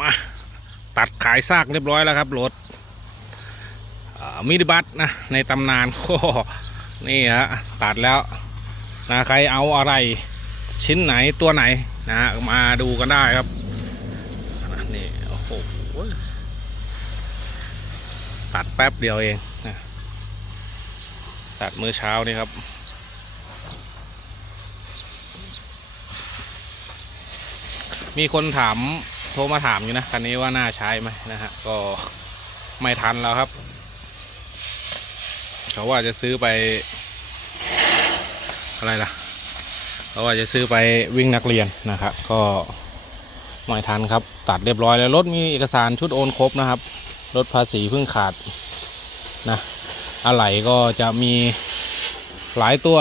มาตัดขายซากเรียบร้อยแล้วครับรถมินิบัสนะในตำนานก็นี่ฮะตัดแล้วนะใครเอาอะไรชิ้นไหนตัวไหนนะมาดูกันได้ครับนี่โอ้โหตัดแป๊บเดียวเองนะตัดมื้อเช้านี่ครับมีคนถาม โทรมาถามอยู่นะคันนี้ว่าน่าใช้ไหมนะฮะก็ไม่ทันแล้วครับเขาว่าจะซื้อไป อะไรล่ะเขาว่าจะซื้อไปวิ่งนักเรียนนะครับ ก็ไม่ทันครับ ตัดเรียบร้อยแล้วรถมีเอกสารชุดโอนครบนะครับรถภาษีเพิ่งขาดนะอะไหล่ก็จะมีหลายตัว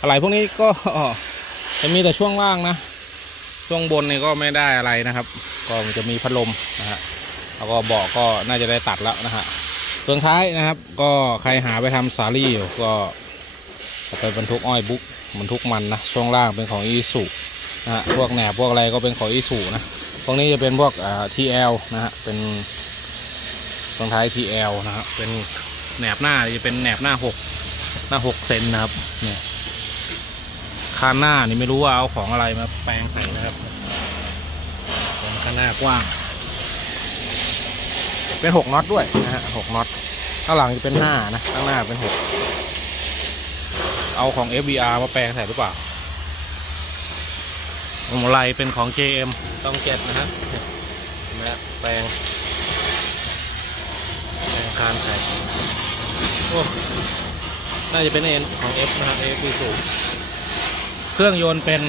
อะไหล่พวกนี้ก็จะมีแต่ช่วงล่างนะ ช่วงบนนี่ก็ไม่ได้อะไรนะครับ ก็มันจะมีพัดลมนะฮะแล้วก็เบาะก็น่าจะได้ตัดแล้วนะฮะส่วนท้ายนะครับ ก็ใครหาไปทำสาลี่อยู่ก็จะไปบรรทุกอ้อยบุ๊กบรรทุกมันนะช่วงล่างเป็นของอีสุนะฮะพวกแหนบพวกอะไรก็เป็นของอีสุนะพวกนี้จะเป็นพวกอ่า TL นะฮะเป็นช่วงท้าย TL นะฮะเป็นแหนบหน้าจะเป็นแหนบหน้าหกหน้าหกเซนนะครับเนี่ย คานหน้านี่ไม่รู้ว่าเอาของอะไรมาแปลงใส่นะครับเป็นคานหน้ากว้าง เป็นหกน็อตด้วยนะฮะหกน็อตข้างหลังจะเป็นห้านะข้างหน้าเป็นหกเอาของ FBR มาแปลงใส่หรือเปล่าของอะไรเป็นของ JM ต้องเจ็ดนะฮะเห็นไหมฮะแปลงแปลงคานใส่โอ้น่าจะเป็นเอ็นของ F นะฮะ F สูง เครื่องยนต์เป็น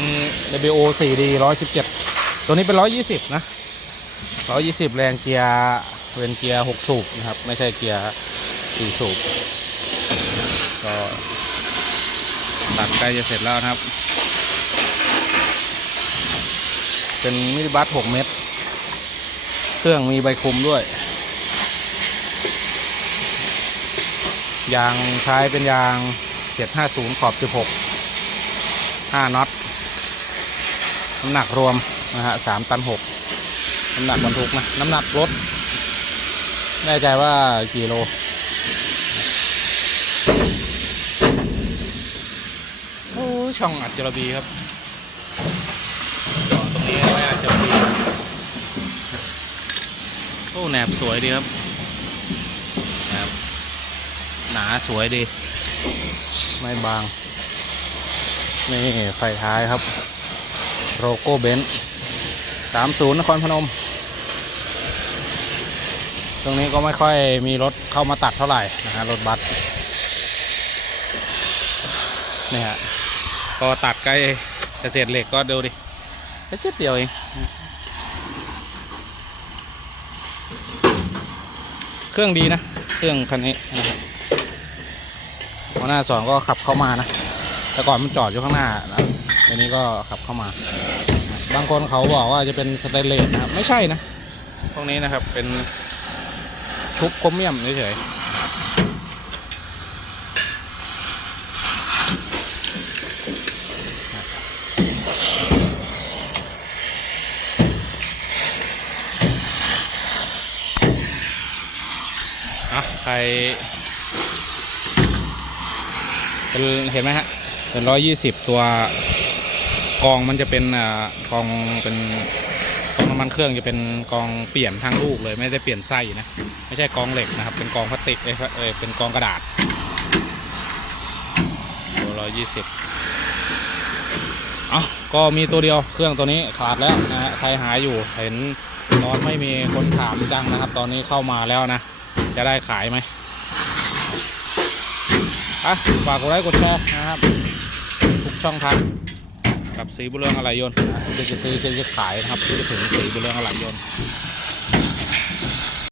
WO 4D 117 ตัวนี้เป็น 120 นะ 120 แรงเกียร์เป็นเกียร์ 6 สูบนะครับ ไม่ใช่เกียร์ 4 สูบก็ตัดใกล้จะเสร็จแล้วนะครับ เป็นมินิบัส 6 เมตร เครื่องมีใบคุมด้วย ยางใช้เป็นยาง 750 ขอบ 16 ห้าน็อตน้ำหนักรวมนะฮะสามตันหกน้ำหนักบรรทุกนะน้ำหนักรถแน่ใจว่ากี่โลโอ้ช่องอัดจระบีครับจอดตรงนี้ไม่อัดจระบีโอ้แหนบสวยดีครับแหนบหนาสวยดี ไม่บาง นี่ไฟท้ายครับ โลโก้เบนซ์สามศูนย์นครพนม ตรงนี้ก็ไม่ค่อยมีรถเข้ามาตัดเท่าไหร่นะฮะรถบัสนี่ฮะก็ตัดใกล้เกษตรเหล็กก็ดูดิแค่จุดเดียวเองเครื่องดีนะ เครื่องคันนี้นะครับหัวหน้าสองก็ขับเข้ามานะ แต่ก่อนมันจอดอยู่ข้างหน้านะทีนี้ก็ขับเข้ามา บางคนเขาบอกว่าจะเป็นสเตนเลสนะครับ ไม่ใช่นะพวกนี้นะครับเป็นชุบโครเมียมเฉยอะใครเป็นเห็นไหมฮะ เป็นร้อยยี่สิบตัวกองมันจะเป็นอ่ากองเป็นกองน้ำมันเครื่องจะเป็นกองเปลี่ยนทั้งลูกเลยไม่ได้เปลี่ยนไส้นะไม่ใช่กองเหล็กนะครับ เป็นกองพลาสติกเอ้เอ้ยเป็นกองกระดาษตัวร้อยยี่สิบอ๋อก็มีตัวเดียวเครื่องตัวนี้ขาดแล้วนะฮะใครหาอยู่เห็นตอนไม่มีคนถามจังนะครับ ตอนนี้เข้ามาแล้วนะ จะได้ขายไหมอะฝากกดไลค์กดแชร์นะครับ ช่องทางกับสีบุเรืองอะไรยนต์จะจะซื้อจะจะขายนะครับจะถึงสีบุเรืองอะไรยนต์